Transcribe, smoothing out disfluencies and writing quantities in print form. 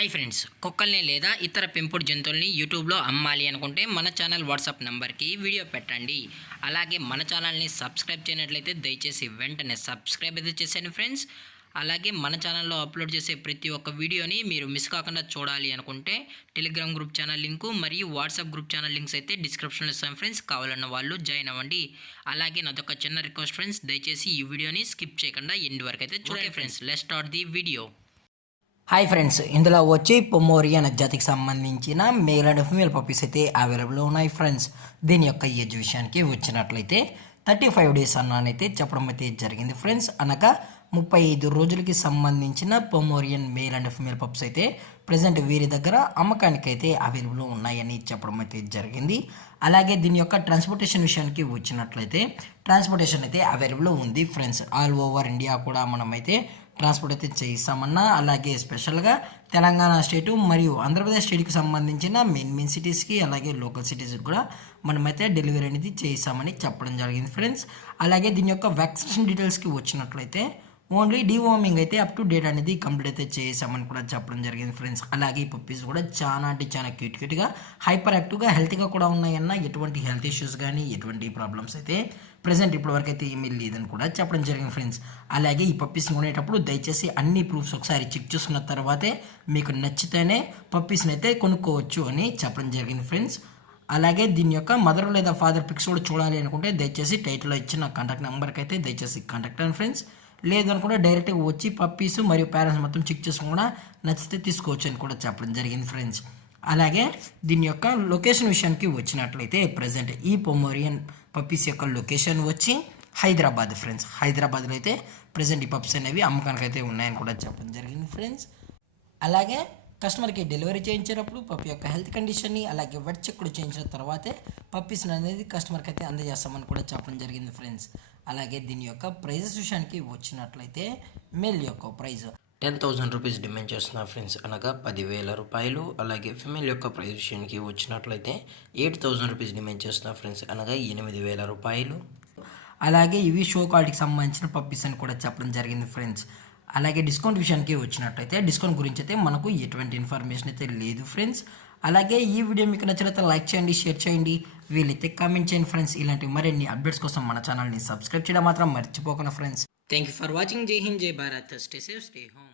Hi friends, కుక్కల్ని లేదా ఇతర పెంపుడు జంతువుల్ని యూట్యూబ్లో అమ్మాలి అనుకుంటే మన ఛానల్ వాట్సాప్ నెంబర్కి వీడియో పెట్టండి. అలాగే మన ఛానల్ని సబ్స్క్రైబ్ చేయనట్లయితే దయచేసి వెంటనే సబ్స్క్రైబ్ అయితే చేసేయండి ఫ్రెండ్స్. అలాగే మన ఛానల్లో అప్లోడ్ చేసే ప్రతి ఒక్క వీడియోని మీరు మిస్ కాకుండా చూడాలి అనుకుంటే టెలిగ్రామ్ గ్రూప్ ఛానల్ లింకు మరియు వాట్సాప్ గ్రూప్ ఛానల్ లింక్స్ అయితే డిస్క్రిప్షన్లో ఇస్తాం ఫ్రెండ్స్. కావాలన్న వాళ్ళు జాయిన్ అవ్వండి. అలాగే నాదొక చిన్న రిక్వెస్ట్ ఫ్రెండ్స్, దయచేసి ఈ వీడియోని స్కిప్ చేయకుండా ఎండ్ వరకు అయితే చూడండి friends. Let's start the video. Hi friends, ఇందులో వచ్చి పొమోరియన్ జాతికి సంబంధించిన మేల్ అండ్ ఫీమేల్ పప్పీస్ అయితే అవైలబుల్ ఉన్నాయి ఫ్రెండ్స్. దీని యొక్క ఏజ్ విషయానికి వచ్చినట్లయితే 35 డేస్ అన్నైతే చెప్పడం అయితే జరిగింది ఫ్రెండ్స్. అనగా 35 రోజులకి సంబంధించిన Pomeranian male and female pups అయితే ప్రజెంట్ వీరి దగ్గర అమ్మకానికి అయితే అవైలబుల్ ఉన్నాయని చెప్పడం అయితే జరిగింది. అలాగే దీని యొక్క ట్రాన్స్పోర్టేషన్ విషయానికి వచ్చినట్లయితే ట్రాన్స్పోర్టేషన్ అయితే అవైలబుల్ ఉంది ఫ్రెండ్స్. ఆల్ ఓవర్ ఇండియా కూడా మనమైతే ట్రాన్స్పోర్ట్ అయితే చేయిస్తామన్నా, అలాగే స్పెషల్గా తెలంగాణ స్టేటు మరియు ఆంధ్రప్రదేశ్ స్టేట్కి సంబంధించిన మెయిన్ సిటీస్కి అలాగే లోకల్ సిటీస్కి కూడా మనమైతే డెలివరీ అనేది చేయిస్తామని చెప్పడం జరిగింది ఫ్రెండ్స్. అలాగే దీని యొక్క వ్యాక్సినేషన్ డీటెయిల్స్కి వచ్చినట్లయితే ఓన్లీ డీవార్మింగ్ అయితే అప్ టు డేట్ అనేది కంప్లీట్ అయితే చేసామని కూడా చెప్పడం జరిగింది ఫ్రెండ్స్. అలాగే ఈ పప్పీస్ కూడా చాలా అంటే చాలా క్యూట్గా హైపర్ యాక్టివ్గా హెల్తీగా కూడా ఉన్నాయన్న, ఎటువంటి హెల్త్ ఇష్యూస్ కానీ ఎటువంటి ప్రాబ్లమ్స్ అయితే ప్రజెంట్ ఇప్పటివరకు అయితే ఏమీ లేదని కూడా చెప్పడం జరిగింది ఫ్రెండ్స్. అలాగే ఈ పప్పీస్ని కొనేటప్పుడు దయచేసి అన్ని ప్రూఫ్స్ ఒకసారి చెక్ చేసుకున్న తర్వాతే మీకు నచ్చితేనే పప్పీస్ని అయితే కొనుక్కోవచ్చు అని చెప్పడం జరిగింది ఫ్రెండ్స్. అలాగే దీని యొక్క మదర్ లేదా ఫాదర్ పిక్స్ కూడా చూడాలి అనుకుంటే దయచేసి టైటిల్లో ఇచ్చిన కాంటాక్ట్ నెంబర్కి అయితే దయచేసి కాంటాక్ట్ అవ్వండి ఫ్రెండ్స్. లేదనుకుంటే డైరెక్ట్గా వచ్చి పప్పీస్ మరియు పేరెంట్స్ మొత్తం చెక్ చేసుకుని కూడా నచ్చితే తీసుకోవచ్చు అని కూడా చెప్పడం జరిగింది ఫ్రెండ్స్. అలాగే దీని యొక్క లొకేషన్ విషయానికి వచ్చినట్లయితే ప్రజెంట్ ఈ పొమోరియన్ పప్పీస్ యొక్క లొకేషన్ వచ్చి హైదరాబాద్ ఫ్రెండ్స్. హైదరాబాద్లో అయితే ప్రజెంట్ ఈ పప్స్ అనేవి అమ్మకానికి అయితే ఉన్నాయని కూడా చెప్పడం జరిగింది ఫ్రెండ్స్. అలాగే కస్టమర్కి డెలివరీ చేయించేటప్పుడు పప్పి యొక్క హెల్త్ కండిషన్ని అలాగే వెట్ చెక్ కూడా చేయించిన తర్వాతే పప్పీస్ అనేది కస్టమర్కి అయితే అందజేస్తామని కూడా చెప్పడం జరిగింది ఫ్రెండ్స్. అలాగే దీని యొక్క ప్రైజెస్ విషయానికి వచ్చినట్లయితే మేల్ యొక్క ప్రైజ్ 10,000 రూపీస్ డిమాండ్ చేస్తున్నారు ఫ్రెండ్స్, అనగా 10,000 రూపాయలు. అలాగే ఫిమేల్ యొక్క ప్రైజ్ విషయానికి వచ్చినట్లయితే 8,000 రూపీస్ డిమాండ్ చేస్తున్నారు ఫ్రెండ్స్, అనగా 8,000 రూపాయలు. అలాగే ఇవి షో క్వాలిటీకి సంబంధించిన పప్పీస్ అని కూడా చెప్పడం జరిగింది ఫ్రెండ్స్. అలాగే డిస్కౌంట్ విషయానికి వచ్చినట్లయితే డిస్కౌంట్ గురించి అయితే మనకు ఎటువంటి ఇన్ఫర్మేషన్ అయితే లేదు ఫ్రెండ్స్. అలాగే ఈ వీడియో మీకు నచ్చినట్లయితే లైక్ చేయండి, షేర్ చేయండి, వీలైతే కామెంట్ చేయండి ఫ్రెండ్స్. ఇలాంటి మరిన్ని అప్డేట్స్ కోసం మన ఛానల్ని సబ్స్క్రైబ్ చేయడం మాత్రం మర్చిపోకుండా friends. Thank you for watching. జై హింద్, జై Bharat. Stay safe, stay home.